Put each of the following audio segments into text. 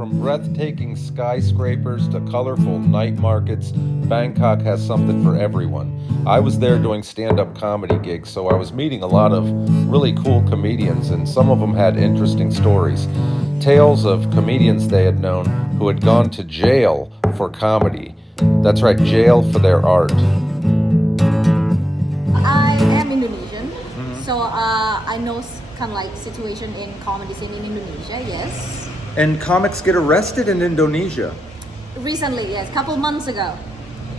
From breathtaking skyscrapers to colorful night markets, Bangkok has something for everyone. I was there doing stand-up comedy gigs, so I was meeting a lot of really cool comedians, and some of them had interesting stories. Tales of comedians they had known who had gone to jail for comedy. That's right, jail for their art. I am Indonesian, so I know kind of like situation in comedy scene in Indonesia. Yes, And comics get arrested in Indonesia. recently, yes, couple months ago,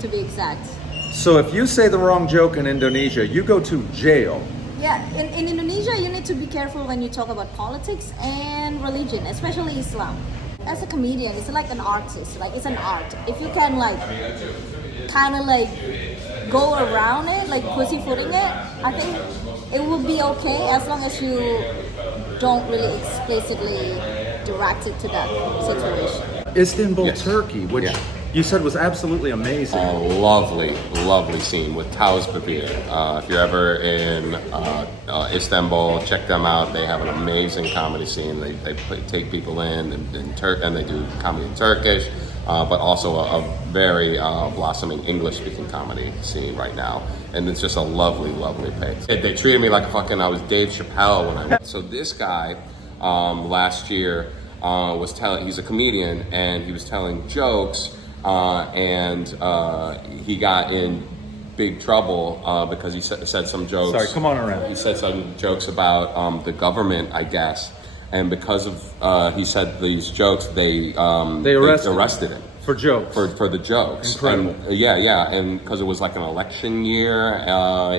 to be exact. So if you say the wrong joke in Indonesia, you go to jail. Yeah, in Indonesia, you need to be careful when you talk about politics and religion, especially Islam. As a comedian, it's like an artist, like it's an art. If you can like kind of like go around it, like pussyfooting it, I think it will be okay as long as you don't really explicitly direct it to that situation. Istanbul, Yes. Turkey, which Yeah. you said was absolutely amazing. A lovely, lovely scene with Taos Beer. If you're ever in Istanbul, check them out. They have an amazing comedy scene. They take people in and they do comedy in Turkish, but also a very blossoming English-speaking comedy scene right now. And it's just a lovely, lovely place. They treated me like I was Dave Chappelle when I went. So this guy last year he's a comedian, and he was telling jokes. And he got in big trouble because he said some jokes. Sorry, come on around. He said some jokes about the government, I guess, and because of he said these jokes, they arrested him For jokes. for the jokes. Incredible. And, and because it was like an election year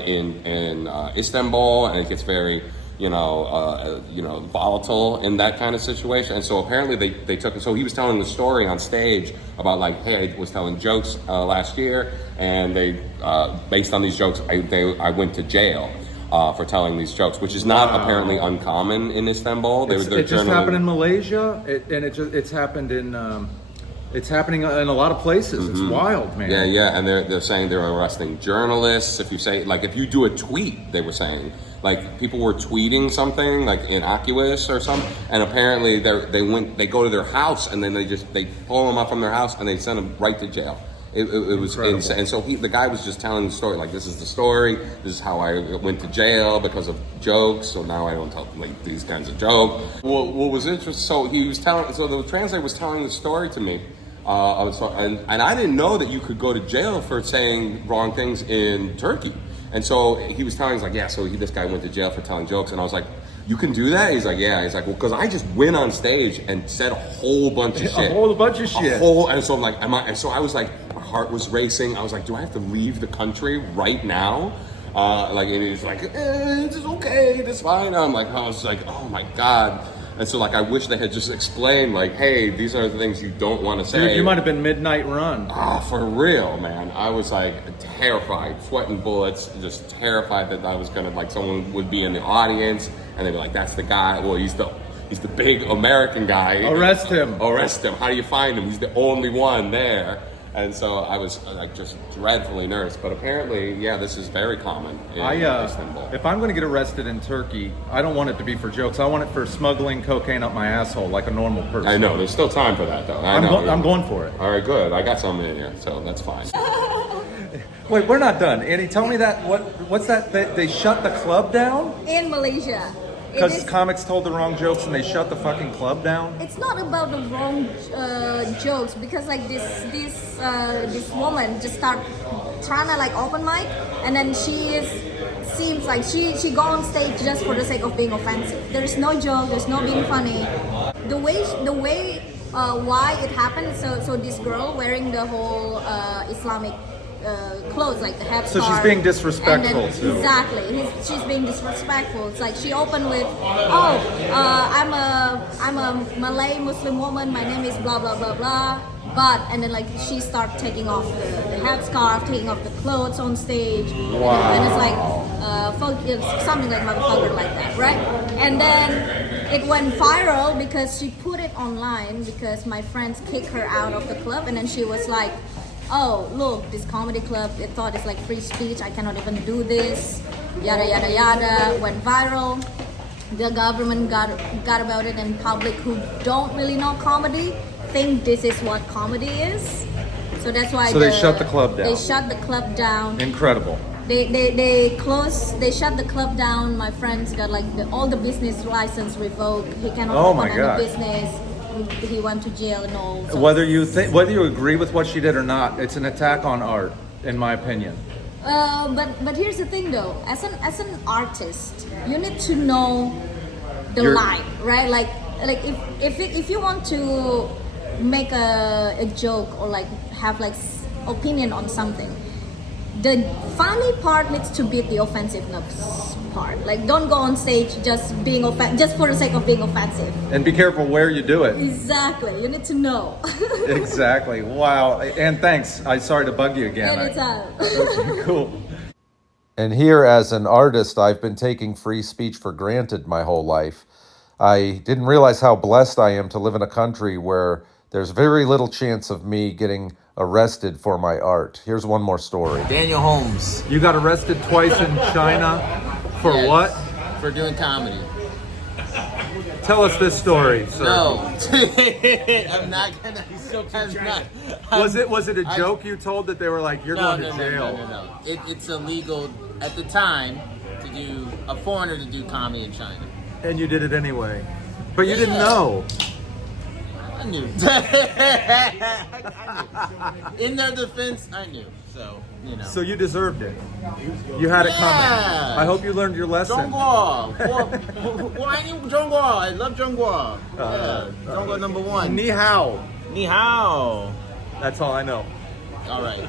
in Istanbul, and it gets very volatile in that kind of situation. And so apparently they took it. So he was telling the story on stage about like, hey, I was telling jokes last year, and they based on these jokes, I went to jail for telling these jokes, which is not apparently uncommon in Istanbul. It just happened in Malaysia, it's happened in. It's happening in a lot of places. It's wild, man. Yeah, and they're saying they're arresting journalists. If you do a tweet, they were saying, like, people were tweeting something like innocuous or something, and apparently they go to their house, and then they pull them up from their house and they send them right to jail. It was insane. And so the guy was just telling the story, like, this is the story. This is how I went to jail because of jokes. So now I don't tell like these kinds of jokes. What was interesting? So the translator was telling the story to me. And I didn't know that you could go to jail for saying wrong things in Turkey. And so he was telling, this guy went to jail for telling jokes, and I was like, you can do that? He's like, yeah. He's like, well, because I just went on stage and said a whole bunch of shit. And so I'm like, and so I was like, my heart was racing. I was like, do I have to leave the country right now? And he's like, it's okay, it's fine. I was like, oh my God. And so, I wish they had just explained, hey, these are the things you don't want to say. Dude, you might have been Midnight Run. For real, man. I was, terrified, sweating bullets, just terrified that I was going to, someone would be in the audience, and they'd be like, that's the guy. Well, he's the big American guy. Arrest him. How do you find him? He's the only one there. And so I was just dreadfully nervous. But apparently, this is very common in Istanbul. If I'm going to get arrested in Turkey, I don't want it to be for jokes. I want it for smuggling cocaine up my asshole like a normal person. I know. There's still time for that, though. I'm going for it. All right, good. I got some in here, so that's fine. Wait, we're not done. Andy, tell me that. What's that? They shut the club down? In Malaysia. Because comics told the wrong jokes and they shut the fucking club down? It's not about the wrong jokes, because this woman just start trying to open mic, and then seems like she go on stage just for the sake of being offensive. There's no joke, there's no being funny. The way why it happened, so this girl wearing the whole Islamic clothes, like the headscarf. So she's being disrespectful too. Exactly, she's being disrespectful. It's like she opened with, I'm a Malay Muslim woman. My name is blah blah blah blah. But and then she start taking off the headscarf, taking off the clothes on stage. Wow. And it's something like motherfucker like that, right? And then it went viral because she put it online because my friends kicked her out of the club, and then she was like, oh, look, this comedy club, they thought it's free speech, I cannot even do this, yada, yada, yada, went viral. the government got about it, and public who don't really know comedy think this is what comedy is. So that's why So they shut the club down. They shut the club down. Incredible. They closed. They shut the club down. My friends got like all the business license revoked. He cannot Oh my open God. any business. He went to jail and all. So Whether you agree with what she did or not, it's an attack on art, in my opinion. but here's the thing though, as an artist, you need to know the You're- line, right? Like if you want to make a joke or like have like opinion on something, the funny part needs to beat the offensiveness part. Like don't go on stage just being just for the sake of being offensive. And be careful where you do it. Exactly, you need to know. Exactly. Wow. And thanks. I'm sorry to bug you again. Anytime. Okay, cool. And here, as an artist, I've been taking free speech for granted my whole life. I didn't realize how blessed I am to live in a country where there's very little chance of me getting arrested for my art. Here's one more story. Daniel Holmes. You got arrested twice in China for Yes, what? For doing comedy. Tell us this story, sir. No, I'm not gonna. I'm not. Was it a joke you told that they were like, you're No, going to jail? no. It's illegal at the time to do a foreigner to do comedy in China. And you did it anyway. But you didn't Yeah. know. I knew. In their defense, I knew. So you know. So you deserved it. You had it coming. Yeah. I hope you learned your lesson. 中国，我爱你中国 I love 中国 Yeah, 中国number one. Ni hao. Ni hao. That's all I know. All right.